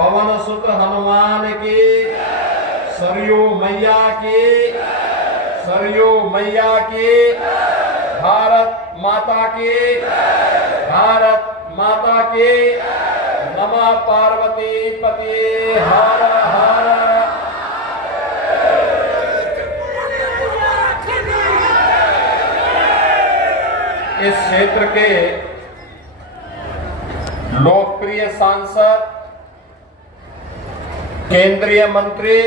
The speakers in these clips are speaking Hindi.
पवन सुत हनुमान की, सरयू मैया की, सरयू मैया की, भारत माता की, भारत माता की। नमः पार्वती पति हर हर। इस क्षेत्र के लोकप्रिय सांसद, केंद्रीय मंत्री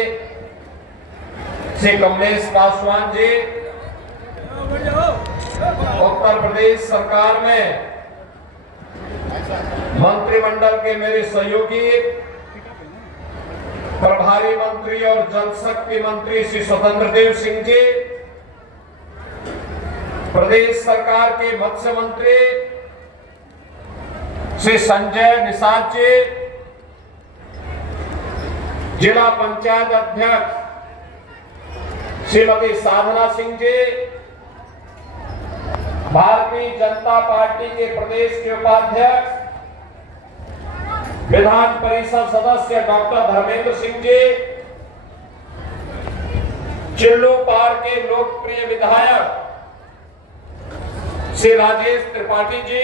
श्री कमलेश पासवान जी, उत्तर प्रदेश सरकार में मंत्रिमंडल के मेरे सहयोगी प्रभारी मंत्री और जल शक्ति मंत्री श्री स्वतंत्र देव सिंह जी, प्रदेश सरकार के मत्स्य मंत्री श्री संजय निषाद जी, जिला पंचायत अध्यक्ष श्रीमती साधना सिंह जी, भारतीय जनता पार्टी के प्रदेश के उपाध्यक्ष विधान परिषद सदस्य डॉक्टर धर्मेंद्र सिंह जी, चिल्लूपार के लोकप्रिय विधायक श्री राजेश त्रिपाठी जी,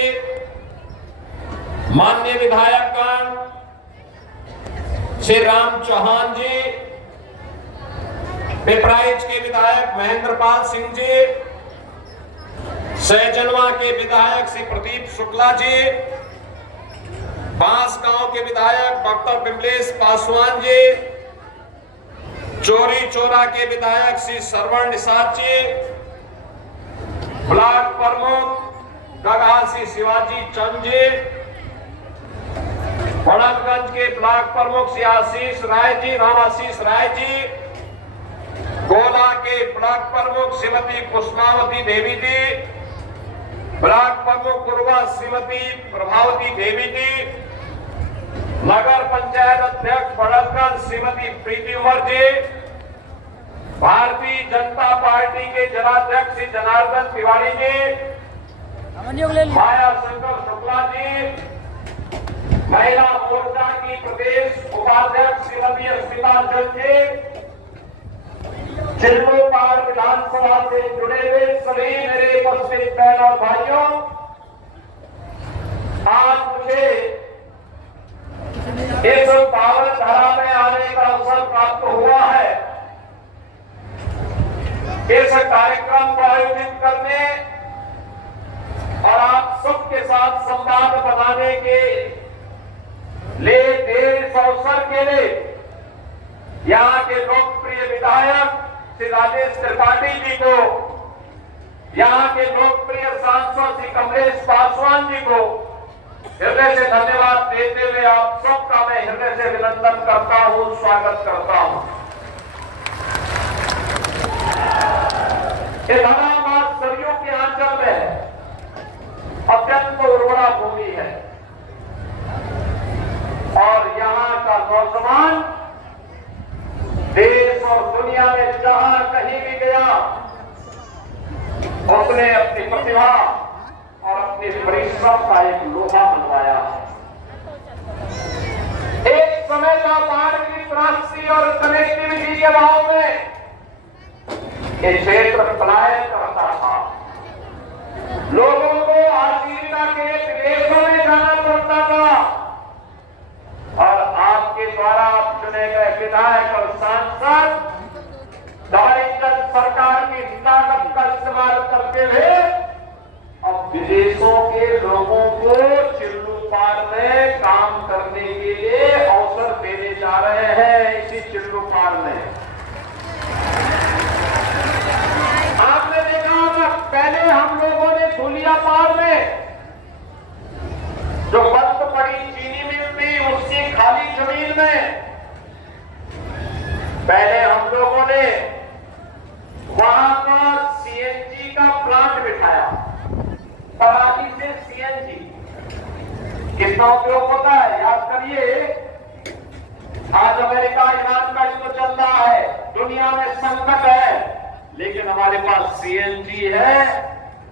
माननीय विधायकगण श्री राम चौहान जी, पिपराइच के विधायक महेंद्र पाल सिंह जी, सहजनवा के विधायक श्री प्रदीप शुक्ला जी, बांसगांव के विधायक डॉक्टर विमलेश पासवान जी, चोरी चोरा के विधायक श्री श्रवण निषाद जी, ब्लॉक प्रमुख गगहा श्री शिवाजी चंद जी, बड़नगंज के ब्लॉक प्रमुख श्री आशीष राय जी, राम आशीष राय जी, गोला के ब्लॉक प्रमुख श्रीमती कुसुमावती देवी जी, ब्लॉक प्रमुख कुरवा श्रीमती प्रभावती देवी जी, नगर पंचायत अध्यक्ष बड़नगंज श्रीमती प्रीति उमर जी, भारतीय जनता पार्टी के जिलाध्यक्ष श्री जनार्दन तिवारी जी, माया शंकर शुक्ला जी, महिला मोर्चा की प्रदेश उपाध्यक्ष श्रीमती अस्मिता चंद जी, चिल्लूपार विधानसभा से जुड़े हुए सभी मेरे उपस्थित बहन और भाइयों, आज मुझे इस पावन धारा में आने का अवसर प्राप्त हुआ है। इस कार्यक्रम को आयोजित करने और आप सबके साथ संवाद बनाने के लिए इस अवसर के लिए यहाँ के लोकप्रिय विधायक श्री राजेश त्रिपाठी जी को, यहाँ के लोकप्रिय सांसद श्री कमलेश पासवान जी को हृदय से धन्यवाद देते हुए आप सबका मैं हृदय से अभिनंदन करता हूँ, स्वागत करता हूँ। ये धरामार सरयू के आंचल में अत्यंत उर्वरा भूमि है और यहाँ का नौजवान देश और दुनिया में जहां कहीं भी गया उसने अपनी प्रतिभा और अपने परिश्रम का एक लोहा बनवाया है। एक समय का बाढ़ की त्रासदी और कनेक्टिविटी के अभाव में ये क्षेत्र पलायन करता था, लोगों को आजीविका के विदेशों में जाना पड़ता था और आपके द्वारा चुने गए विधायक और सांसद डबल इंजन सरकार की ताकत का इस्तेमाल करते हुए अब विदेशों के लोगों को चिल्लूपार में काम करने के लिए अवसर देने जा रहे हैं। इसी चिल्लूपार में आपने देखा होगा, पहले हम लोगों ने धुलियापार में जो बंद पड़ी चीनी मिल थी उसकी खाली जमीन में पहले हम लोगों ने वहां पर सीएनजी का प्लांट बिठाया। पराली से सीएनजी कितना उपयोग होता है याद करिए। आज अमेरिका ईरान का युद्ध चल रहा है, दुनिया में संकट है, लेकिन हमारे पास सीएनजी है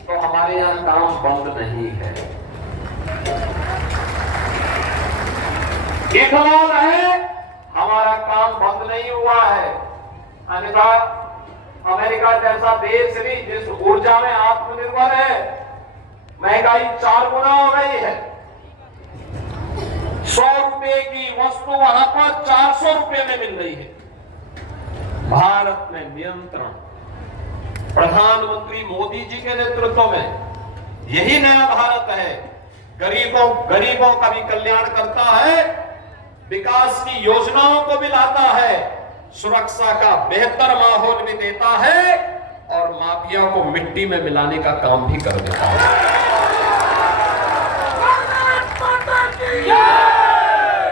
तो हमारे यहाँ काम बंद नहीं है। इथेनॉल है हमारा काम बंद नहीं हुआ है। अन्यथा अमेरिका जैसा देश भी जिस ऊर्जा में आत्मनिर्भर है, महंगाई 4 गुना हो गई है। 100 रुपए की वस्तु वहां पर 400 रुपए में मिल रही है। भारत में नियंत्रण प्रधानमंत्री मोदी जी के नेतृत्व में, यही नया भारत है। गरीबों का भी कल्याण करता है, विकास की योजनाओं को भी लाता है, सुरक्षा का बेहतर माहौल भी देता है और माफिया को मिट्टी में मिलाने का काम भी कर देता है।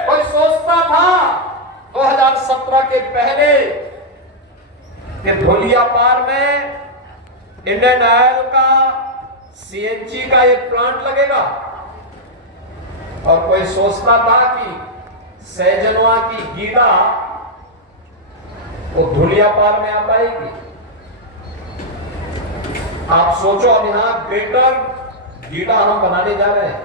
कोई सोचता था 2017 के पहले कि धोलियापार में इंडियन ऑयल का सीएनजी का एक प्लांट लगेगा, और कोई सोचता था कि सैजनवा की गीला वो धुलियापार में आ पाएगी। आप सोचो, अब यहां ग्रेटर गीला हम बनाने जा रहे हैं।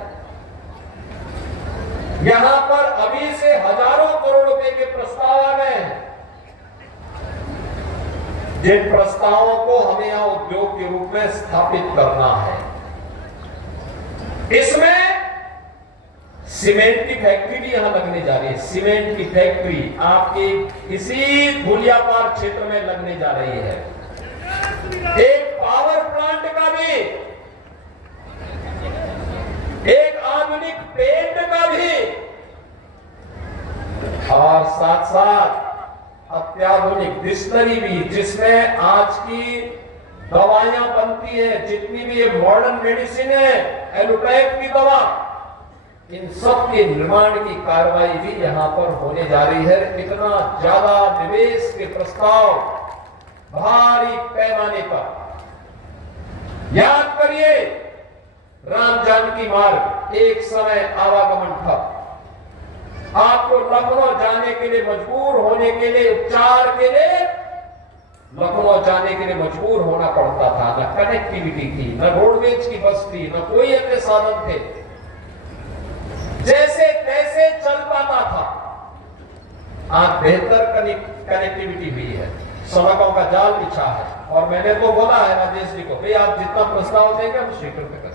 यहां पर अभी से हजारों करोड़ रुपए के प्रस्ताव आ गए हैं, जिन प्रस्तावों को हमें यहां उद्योग के रूप में स्थापित करना है। इसमें सीमेंट की फैक्ट्री भी यहां लगने जा रही है। सीमेंट की फैक्ट्री आपके इसी धुलियापार क्षेत्र में लगने जा रही है। एक पावर प्लांट का भी, एक आधुनिक पेंट का भी, और साथ साथ अत्याधुनिक डिस्टिलरी भी, जिसमें आज की दवाइयां बनती है, जितनी भी ये मॉडर्न मेडिसिन है, एलोपैथ की दवा, इन सब के निर्माण की कार्रवाई भी यहां पर होने जा रही है। इतना ज्यादा निवेश के प्रस्ताव भारी पैमाने पर। याद करिए, राम जानकी मार्ग एक समय आवागमन था। आपको लखनऊ जाने के लिए मजबूर होने के लिए, उपचार के लिए लखनऊ जाने के लिए मजबूर होना पड़ता था। न कनेक्टिविटी थी, न रोडवेज की बस थी, न कोई अन्य साधन थे। जैसे तैसे चल पाता था। आज बेहतर कनेक्टिविटी हुई है, सड़कों का जाल बिछा है, और मैंने तो बोला है राजेश जी को, भाई आप जितना प्रस्ताव देंगे हम स्वीकृत करेंगे,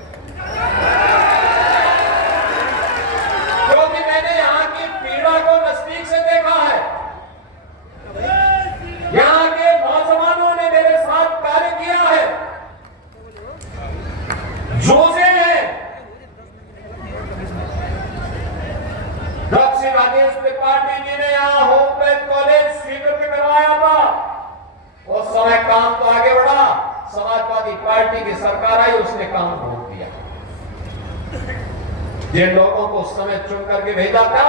क्योंकि मैंने यहाँ की पीड़ा को नजदीक से देखा है। यहाँ के नौजवानों ने मेरे साथ कार्य किया है, जूझे हैं। जब श्री राजेश त्रिपाठी जी ने यहाँ होमपेथ कॉलेज स्वीकृत करवाया था, उस समय काम तो आगे बढ़ा, समाजवादी पार्टी की सरकार आई, उसने काम रोक दिया। जिन लोगों को उस समय चुन करके भेजा था,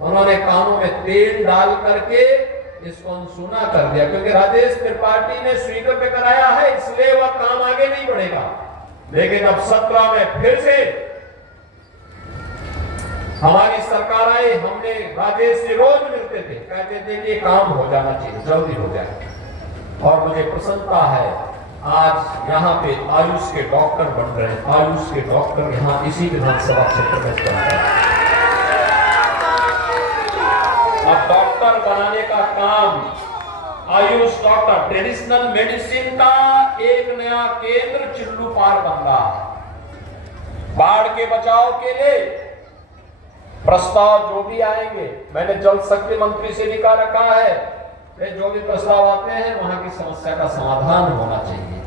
उन्होंने कानों में तेल डाल करके इसको अनसुना कर दिया, क्योंकि राजेश त्रिपाठी ने स्वीकृत कराया है, इसलिए वह काम आगे नहीं बढ़ेगा। लेकिन अब 17 में फिर से हमारी सरकार आई, हमने राजेश जी रोज मिलते थे, कहते थे कि काम हो जाना चाहिए, जल्दी हो जाए। और मुझे प्रसन्नता है, आज यहाँ पे आयुष के डॉक्टर बन रहे हैं। आयुष के डॉक्टर यहाँ इसी विधानसभा क्षेत्र में बन रहे हैं। अब डॉक्टर बनाने का काम, आयुष डॉक्टर, ट्रेडिशनल मेडिसिन का एक नया केंद्र चिल्लूपार बन रहा है। बाढ़ के बचाव के लिए प्रस्ताव जो भी आएंगे, मैंने जल शक्ति मंत्री से भी कहा रखा है, जो भी प्रस्ताव आते हैं वहां की समस्या का समाधान होना चाहिए।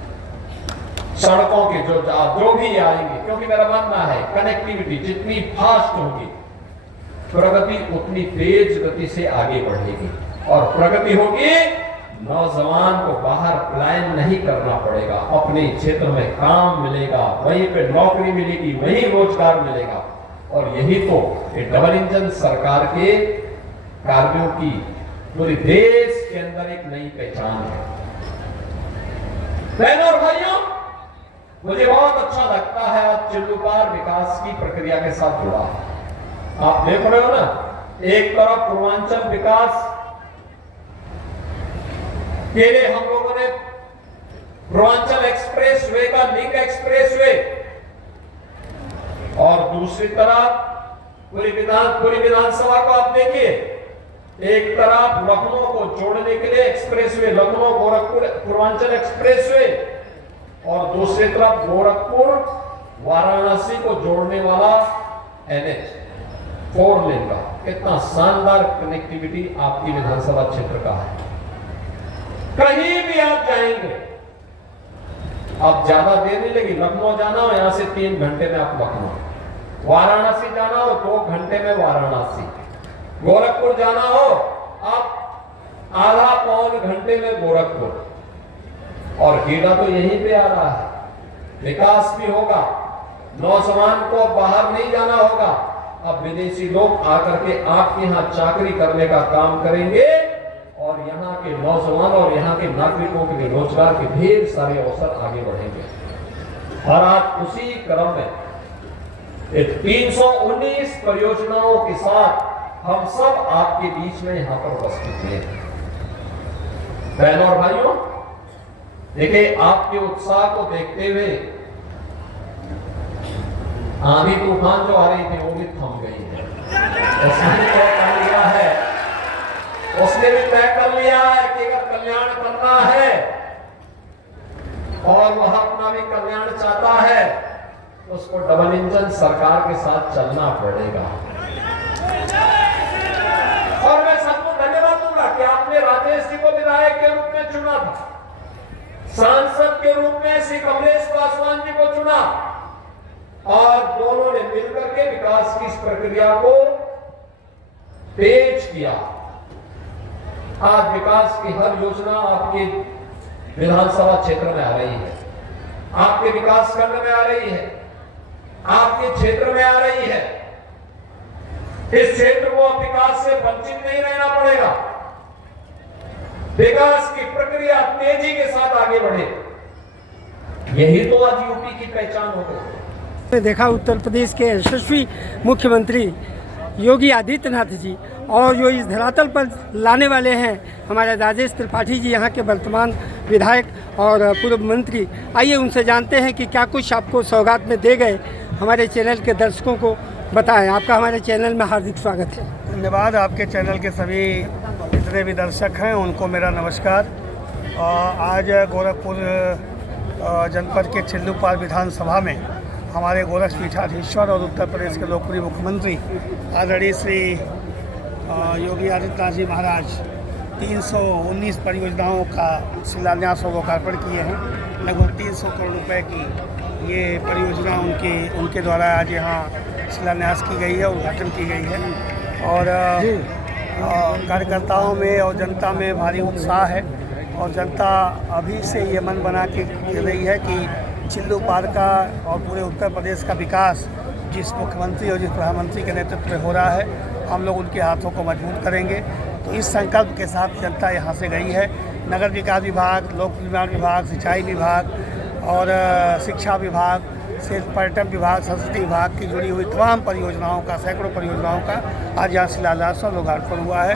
सड़कों के जो भी आएंगे, क्योंकि मेरा मानना है कनेक्टिविटी जितनी फास्ट होगी, प्रगति उतनी तेज गति से आगे बढ़ेगी। और प्रगति होगी, नौजवान को बाहर पलायन नहीं करना पड़ेगा, अपने क्षेत्र में काम मिलेगा, वहीं पे नौकरी मिलेगी, वहीं रोजगार मिलेगा। और यही तो डबल इंजन सरकार के कार्यों की पूरे देश के अंदर एक नई पहचान है। बहनों और भाइयों, मुझे बहुत अच्छा लगता है आज चिल्लूपार विकास की प्रक्रिया के साथ जुड़ा। आप देख रहे हो ना, एक तरफ पूर्वांचल विकास के लिए हम लोगों ने पूर्वांचल एक्सप्रेस वे का लिंक एक्सप्रेस वे, और दूसरी तरफ पूरी विधानसभा को आप देखिए, एक तरफ लखनऊ को जोड़ने के लिए एक्सप्रेसवे, लखनऊ गोरखपुर पूर्वांचल एक्सप्रेसवे, और दूसरी तरफ गोरखपुर वाराणसी को जोड़ने वाला NH 4 लेन का। कितना शानदार कनेक्टिविटी आपकी विधानसभा क्षेत्र का है। कहीं भी आप जाएंगे, अब ज्यादा देर नहीं लगी। लखनऊ जाना हो, यहां से 3 घंटे में आप लखनऊ, वाराणसी जाना हो 2 घंटे में वाराणसी, गोरखपुर जाना हो आप आधा पौन घंटे में गोरखपुर। और हीरा तो यहीं पे आ रहा है, विकास भी होगा, नौजवान को बाहर नहीं जाना होगा। अब विदेशी लोग आकर के आपके यहाँ चाकरी करने का काम करेंगे और यहाँ के नौजवान और यहाँ के नागरिकों के लिए रोजगार के ढेर सारे अवसर आगे बढ़ेंगे। और आज उसी क्रम में 319 परियोजनाओं के साथ हम सब आपके बीच में यहां पर उपस्थित हैं। बहनों और भाइयों, देखिए आपके उत्साह को देखते हुए आंधी तूफान जो आ रही थी वो भी थम गई है। उसने भी तय कर लिया है, उसने भी तय कर लिया है कि अगर कल्याण करना है और वह अपना भी कल्याण चाहता है तो उसको डबल इंजन सरकार के साथ चलना पड़ेगा। और मैं सबको धन्यवाद दूंगा कि आपने राजेश जी को विधायक के रूप में चुना था, सांसद के रूप में श्री कमलेश पासवान जी को चुना, और दोनों ने मिलकर के विकास की इस प्रक्रिया को तेज किया। आज विकास की हर योजना आपके विधानसभा क्षेत्र में आ रही है, आपके विकास खंड में आ रही है, आपके क्षेत्र में आ रही है। इस क्षेत्र को अब विकास से वंचित नहीं रहना पड़ेगा। विकास की प्रक्रिया तेजी के साथ आगे बढ़े, यही तो आज यूपी की पहचान हो गई। देखा उत्तर प्रदेश के यशस्वी मुख्यमंत्री योगी आदित्यनाथ जी और जो इस धरातल पर लाने वाले हैं हमारे राजेश त्रिपाठी जी, यहाँ के वर्तमान विधायक और पूर्व मंत्री। आइए उनसे जानते हैं कि क्या कुछ आपको सौगात में दे गए। हमारे चैनल के दर्शकों को बताएं। आपका हमारे चैनल में हार्दिक स्वागत है। धन्यवाद। आपके चैनल के सभी जितने भी दर्शक हैं उनको मेरा नमस्कार। आज गोरखपुर जनपद के चिल्लूपार विधानसभा में हमारे गोरक्षपीठाधीश्वर और उत्तर प्रदेश के लोकप्रिय मुख्यमंत्री आदरणीय श्री योगी आदित्यनाथ जी महाराज 319 परियोजनाओं का शिलान्यास और लोकार्पण किए हैं। लगभग 300 करोड़ रुपए की ये परियोजना उनके द्वारा आज यहाँ शिलान्यास की गई है, उद्घाटन की गई है। और कार्यकर्ताओं में और जनता में भारी उत्साह है और जनता अभी से ये मन बना के रही है कि चिल्लूपार का और पूरे उत्तर प्रदेश का विकास जिस मुख्यमंत्री और जिस प्रधानमंत्री के नेतृत्व में हो रहा है, हम लोग उनके हाथों को मजबूत करेंगे। तो इस संकल्प के साथ जनता यहाँ से गई है। नगर विकास विभाग, लोक निर्माण विभाग, सिंचाई विभाग और शिक्षा विभाग से पर्यटन विभाग, संस्कृति विभाग की जुड़ी हुई तमाम परियोजनाओं का, सैकड़ों परियोजनाओं का आज यहाँ शिलान्यास और लोकार्पण हुआ है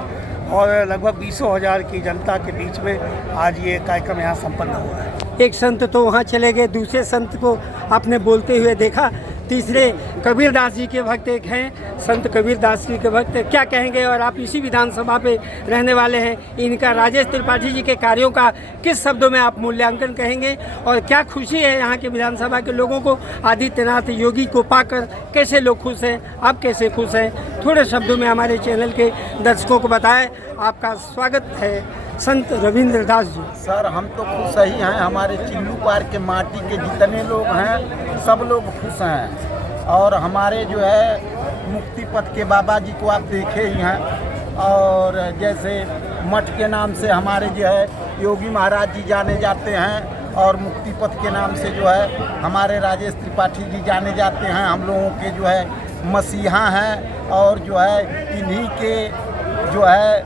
और लगभग 20,000 की जनता के बीच में आज ये कार्यक्रम यहाँ संपन्न हुआ है। एक संत तो वहाँ चले गए, दूसरे संत को आपने बोलते हुए देखा, तीसरे कबीरदास जी के भक्त एक हैं, संत कबीरदास जी के भक्त। क्या कहेंगे? और आप इसी विधानसभा पे रहने वाले हैं, इनका राजेश त्रिपाठी जी के कार्यों का किस शब्दों में आप मूल्यांकन कहेंगे? और क्या खुशी है यहाँ के विधानसभा के लोगों को आदित्यनाथ योगी को पाकर? कैसे लोग खुश हैं, आप कैसे खुश हैं? थोड़े शब्दों में हमारे चैनल के दर्शकों को बताएं। आपका स्वागत है संत रविंद्र दास जी। सर, हम तो खुश ही हैं। हमारे चिल्लूपार के माटी के जितने लोग हैं सब लोग खुश हैं। और हमारे जो है मुक्ति पथ के बाबा जी को आप देखे ही हैं। और जैसे मठ के नाम से हमारे जो है योगी महाराज जी जाने जाते हैं और मुक्ति पथ के नाम से जो है हमारे राजेश त्रिपाठी जी जाने जाते हैं। हम लोगों के जो है मसीहा हैं और जो है इन्हीं के जो है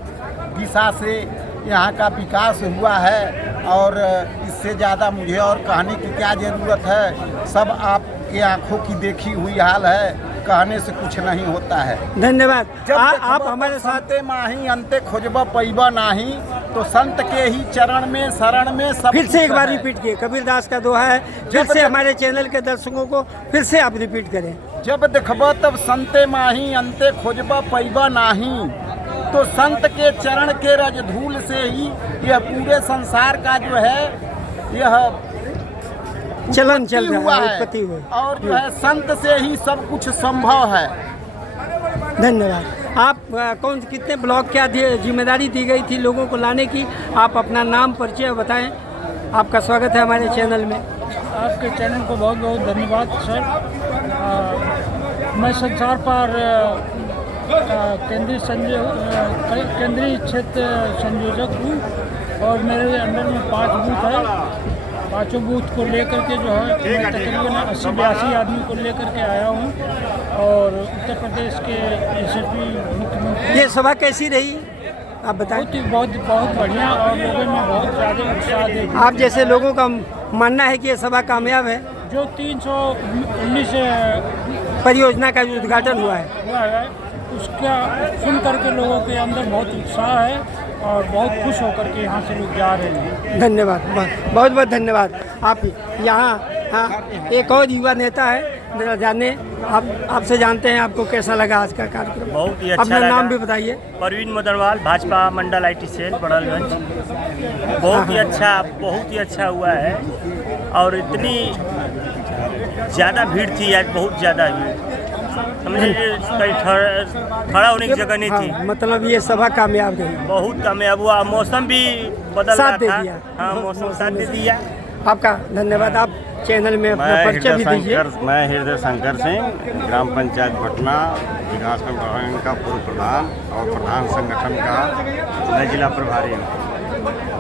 दिशा से यहाँ का विकास हुआ है। और इससे ज़्यादा मुझे और कहने की क्या ज़रूरत है। सब आपके आंखों की देखी हुई हाल है, कहने से कुछ नहीं होता है। धन्यवाद। जब आप हमारे साथ संते माही अंते खोजबा पैबा नाही, तो संत के ही चरण में शरण में सब। फिर से एक बार रिपीट किए, कबीरदास का दोहा है, फिर से हमारे चैनल के दर्शकों को फिर से आप रिपीट करें। जब देखबा तब संते माही अंते खोजबा पैबा नाही, तो संत के चरण के रज धूल से ही यह पूरे संसार का जो है यह चलन चल उत्पत्ति रहा हुआ है, उत्पत्ति हुआ है। और जो है संत से ही सब कुछ संभव है। धन्यवाद। आप कौन कितने ब्लॉक क्या जिम्मेदारी दी गई थी लोगों को लाने की? आप अपना नाम परिचय बताएं। आपका स्वागत है हमारे चैनल में। आपके चैनल को बहुत बहुत धन्यवाद सर। मैं संसार पार केंद्रीय क्षेत्र संयोजक हूँ और मेरे अंडर में 5 बूथ है। 5 बूथ को लेकर के जो है मैं तकरीबन 80-82 आदमी को लेकर के आया हूँ और उत्तर प्रदेश के यशस्वी मुख्यमंत्री। ये सभा कैसी रही आप बताएं? बहुत बढ़िया और लोगों में बहुत ज़्यादा उत्साह देखा। आप जैसे लोगों का मानना है कि ये सभा कामयाब है? जो 319 परियोजना का जो उद्घाटन हुआ है उसका सुन करके लोगों के अंदर बहुत उत्साह है और बहुत खुश होकर के यहाँ से लोग जा रहे हैं। धन्यवाद, बहुत बहुत धन्यवाद। आप यहाँ एक और युवा नेता है, जरा जाने आपसे जानते हैं आपको कैसा लगा आज का कार्यक्रम? बहुत ही अच्छा अपना लगा। नाम भी बताइए। परवीन मदनवाल, भाजपा मंडल IT सेल बड़लगंज। बहुत ही अच्छा हुआ है और इतनी ज़्यादा भीड़ थी आज, बहुत ज़्यादा भीड़, समझे कहीं खड़ा होने की जगह नहीं थी। मतलब ये सभा कामयाब रही, बहुत कामयाब हुआ। मौसम भी बदल साथ रहा दे था। दिया। हाँ, मौसम साथ दे दिया। आपका धन्यवाद। आप चैनल में अपना परिचय भी दीजिए। मैं हृदय शंकर सिंह, ग्राम पंचायत पटना विकास विभाग का पूर्व प्रधान और प्रधान संगठन का नए जिला प्रभारी हूँ।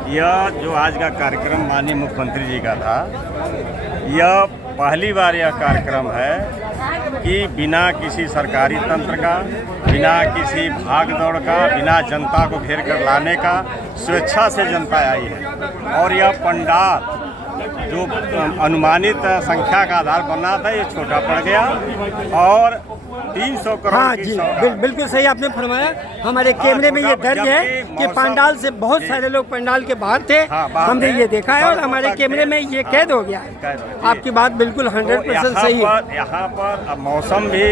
यह जो आज का कार्यक्रम माननीय मुख्यमंत्री जी का था, यह पहली बार यह कार्यक्रम है कि बिना किसी सरकारी तंत्र का, बिना किसी भाग दौड़ का, बिना जनता को घेर कर लाने का, स्वेच्छा से जनता आई है। और यह पंडाल जो अनुमानित संख्या का आधार बना था, ये छोटा पड़ गया और 300 करोड़ हाँ की जी, सौगात। बिल्कुल सही आपने फरमाया। हमारे कैमरे में ये दर्ज है कि पंडाल से बहुत सारे लोग पंडाल के बाहर थे। हाँ, बाहर हमने थे। ये देखा है और हमारे कैमरे में ये कैद हो गया है। आपकी बात बिल्कुल 100% सही है। यहाँ पर अब मौसम भी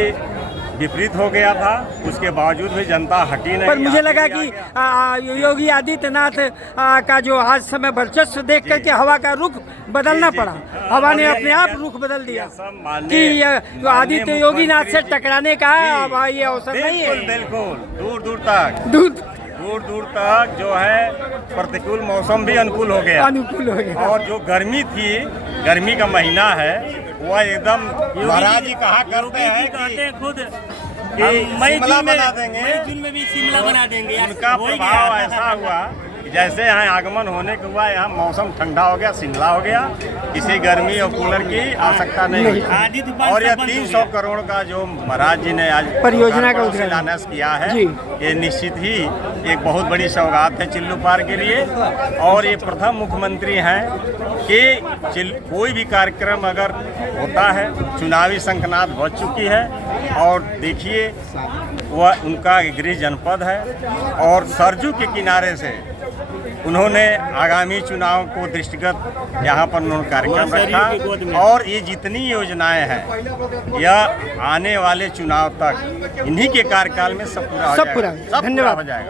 विपरीत हो गया था, उसके बावजूद भी जनता हटी नहीं। पर मुझे लगा कि योगी आदित्यनाथ का जो आज समय वर्चस्व देख करके हवा का रुख बदलना पड़ा। हवा ने अपने आप रुख बदल दिया कि आदित्य योगीनाथ से टकराने का अब ये अवसर नहीं है। बिल्कुल दूर दूर तक जो है प्रतिकूल मौसम भी अनुकूल हो गया। और जो गर्मी थी, गर्मी का महीना है, वह एकदम महाराज जी कहा करते हैं खुद मई जून में बना देंगे। मई जून में भी शिमला बना देंगे। उनका प्रभाव ऐसा हुआ कि जैसे यहाँ आगमन होने के हुआ, यहाँ मौसम ठंडा हो गया, शिमला हो गया, किसी गर्मी और कूलर की आवश्यकता नहीं हुई। और यह 300 करोड़ का जो महाराज जी ने आज परियोजना का शिलान्यास किया है, ये निश्चित ही एक बहुत बड़ी सौगात है चिल्लू पार के लिए। और ये प्रथम मुख्यमंत्री हैं कि कोई भी कार्यक्रम अगर होता है, चुनावी शंखनाद बज चुकी है और देखिए वह उनका गृह जनपद है और सरजू के किनारे से उन्होंने आगामी चुनाव को दृष्टिगत यहाँ पर उन्होंने कार्यक्रम रखा। और ये जितनी योजनाएं हैं, यह आने वाले चुनाव तक इन्हीं के कार्यकाल में सब पूरा हो जाएगा। धन्यवाद।